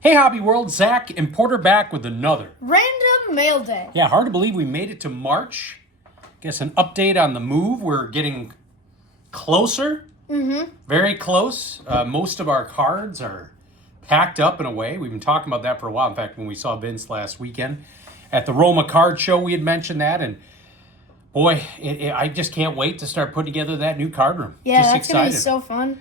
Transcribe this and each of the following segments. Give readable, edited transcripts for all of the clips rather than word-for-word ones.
Hey, Hobby World, Zach and Porter back with another Random Mail Day. Yeah, hard to believe we made it to March. Guess an update on the move. We're getting closer. Very close. Most of our cards are packed up and away. We've been talking about that for a while. In fact, when we saw Vince last weekend at the Roma Card Show, we had mentioned that. And boy, I just can't wait to start putting together that new card room. Yeah, just that's going to be so fun.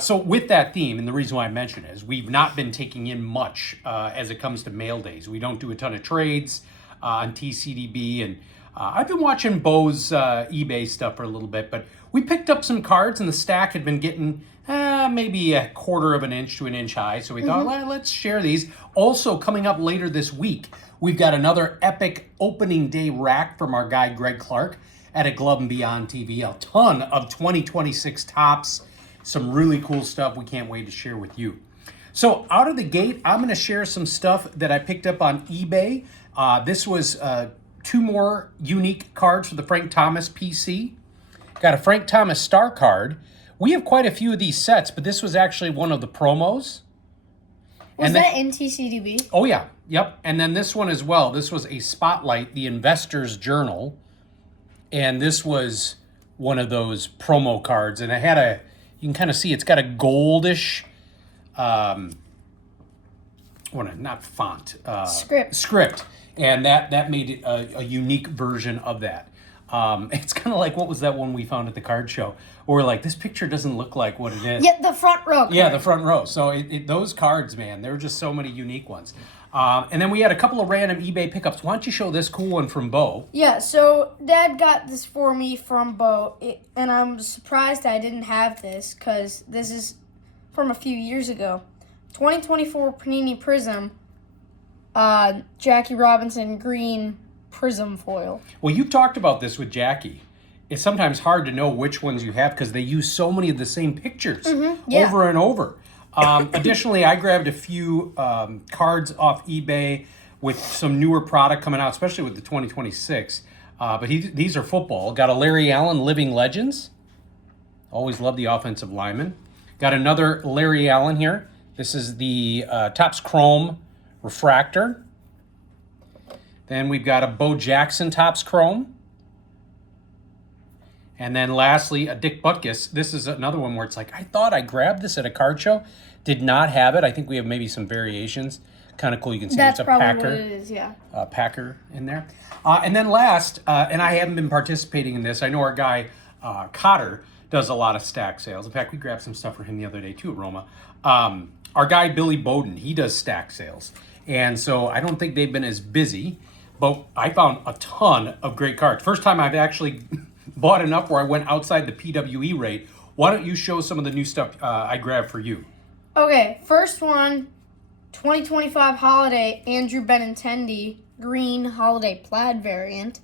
So with that theme, and the reason why I mention it is we've not been taking in much as it comes to mail days. We don't do a ton of trades on TCDB, and I've been watching Bo's eBay stuff for a little bit, but we picked up some cards, and the stack had been getting maybe a quarter of an inch to an inch high, so we thought, let's share these. Also, coming up later this week, we've got another epic opening day rack from our guy Greg Clark at a Glove and Beyond TV. A ton of 2026 tops. Some really cool stuff we can't wait to share with you. So out of the gate, I'm going to share some stuff that I picked up on eBay. This was two more unique cards for the Frank Thomas PC. Got a Frank Thomas Star card. We have quite a few of these sets, but this was actually one of the promos. Was that in TCDB? Oh, yeah. Yep. And then this one as well. This was a Spotlight, the Investor's Journal. And this was one of those promo cards. And it had a... You can kind of see it's got a goldish, not font, script, and that made it a unique version of that. It's kind of like, what was that one we found at the card show? Where we're like, this picture doesn't look like what it is. Yeah, the front row card. Yeah, the front row. So those cards, man, there were just so many unique ones. And then we had a couple of random eBay pickups. Why don't you show this cool one from Bo? Yeah, so Dad got this for me from Bo, and I'm surprised I didn't have this because this is from a few years ago. 2024 Panini Prism, Jackie Robinson green Prism foil. Well, you talked about this with Jackie. It's sometimes hard to know which ones you have because they use so many of the same pictures over and over. Additionally, I grabbed a few cards off eBay with some newer product coming out, especially with the 2026. But these are football. Got a Larry Allen Living Legends. Always love the offensive lineman. Got another Larry Allen here. This is the Topps Chrome Refractor. Then we've got a Bo Jackson Topps Chrome. And then lastly, a Dick Butkus. This is another one where it's like, I thought I grabbed this at a card show. Did not have it. I think we have maybe some variations. Kind of cool. You can see That's there's a probably Packer. what it is, yeah. Packer in there. And then last, and I haven't been participating in this. I know our guy Cotter does a lot of stack sales. In fact, we grabbed some stuff for him the other day too at Roma. Our guy Billy Bowden, he does stack sales. And so I don't think they've been as busy, but I found a ton of great cards. First time I've actually bought enough where I went outside the PWE rate. Why don't you show some of the new stuff I grabbed for you? Okay, first one, 2025 Holiday, Andrew Benintendi, green Holiday Plaid variant.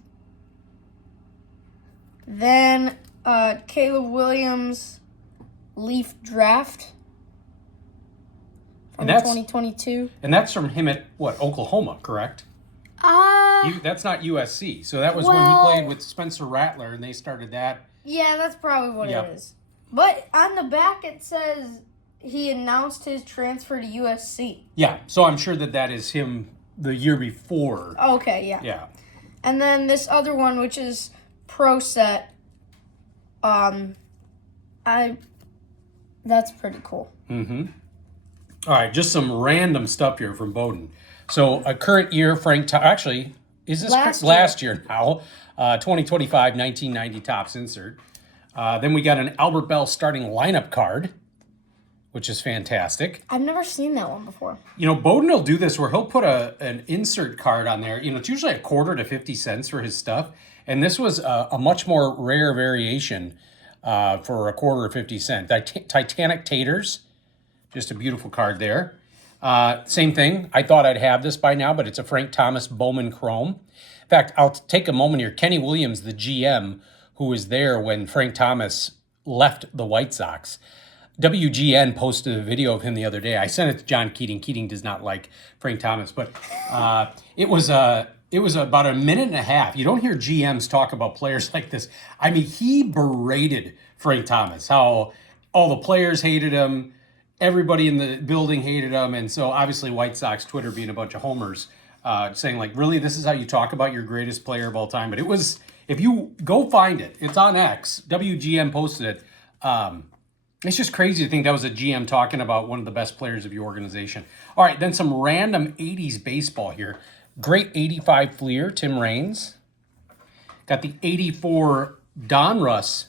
Then Caleb Williams, Leaf Draft from 2022. And that's from him at, what, Oklahoma, correct? That's not USC. So that was when he played with Spencer Rattler, and they started that. Yeah, that's probably what it is. But on the back it says he announced his transfer to USC. Yeah, so I'm sure that is him the year before. Okay, yeah. Yeah. And then this other one, which is Pro Set, that's pretty cool. Mm-hmm. All right, just some random stuff here from Bowden. So a current year Frank actually, is this last year now? 2025 1990 Topps insert. Then we got an Albert Bell starting lineup card, which is fantastic. I've never seen that one before. You know, Bowden will do this where he'll put an insert card on there. You know, it's usually a quarter to 50 cents for his stuff. And this was a much more rare variation for a quarter or 50 cents. Titanic Taters, just a beautiful card there. Same thing. I thought I'd have this by now, but it's a Frank Thomas Bowman Chrome. In fact, I'll take a moment here. Kenny Williams, the GM, who was there when Frank Thomas left the White Sox, WGN posted a video of him the other day. I sent it to John Keating. Keating does not like Frank Thomas, but it was about a minute and a half. You don't hear GMs talk about players like this. I mean, he berated Frank Thomas, how all the players hated him. everybody in the building hated him, and so obviously White Sox Twitter being a bunch of homers, saying like, really, this is how you talk about your greatest player of all time. But it was, if you go find it, it's on X. WGM posted it. It's just crazy to think that was a GM talking about one of the best players of your organization. All right, then some random 80s baseball here. Great 85 Fleer, Tim Raines. Got the 84 Donruss,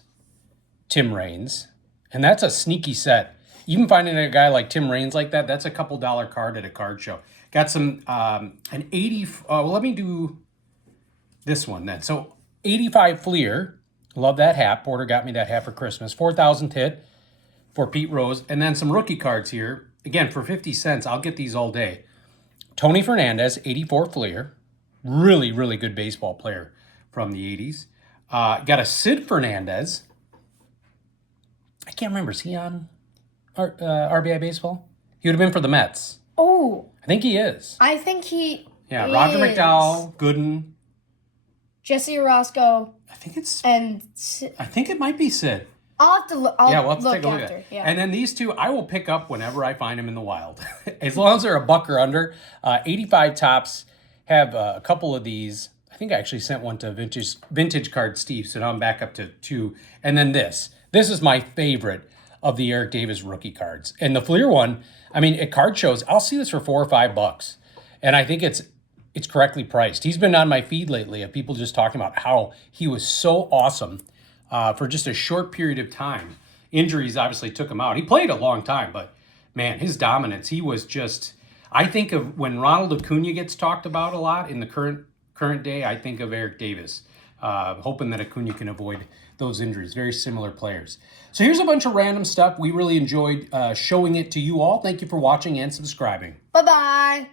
Tim Raines. And that's a sneaky set. Even finding a guy like Tim Raines like that, that's a couple dollar card at a card show. Got some, an 80, well, let me do this one then. So 85 Fleer, love that hat. Porter got me that hat for Christmas. 4,000th hit for Pete Rose. And then some rookie cards here. Again, for 50 cents, I'll get these all day. Tony Fernandez, 84 Fleer. Really, really good baseball player from the 80s. Got a Sid Fernandez. I can't remember. Is he on RBI Baseball? He would have been for the Mets. Oh, I think he is. I think he Yeah, is. Roger McDowell, Gooden. Jesse Orozco, I think it's. and I think it might be Sid. I'll have to look. Yeah, we'll have to take a look after. at it. Yeah. And then these two, I will pick up whenever I find them in the wild, as long as they're a buck or under. 85 tops. Have a couple of these. I think I actually sent one to Vintage Card Steve, so now I'm back up to 2. And then this. This is my favorite of the Eric Davis rookie cards. And the Fleer one, I mean, at card shows, I'll see this for $4 or $5. And I think it's correctly priced. He's been on my feed lately of people just talking about how he was so awesome for just a short period of time. Injuries obviously took him out. He played a long time, but man, his dominance, he was just, I think of when Ronald Acuna gets talked about a lot in the current day, I think of Eric Davis, hoping that Acuna can avoid those injuries. Very similar players. So here's a bunch of random stuff. We really enjoyed showing it to you all. Thank you for watching and subscribing. Bye-bye.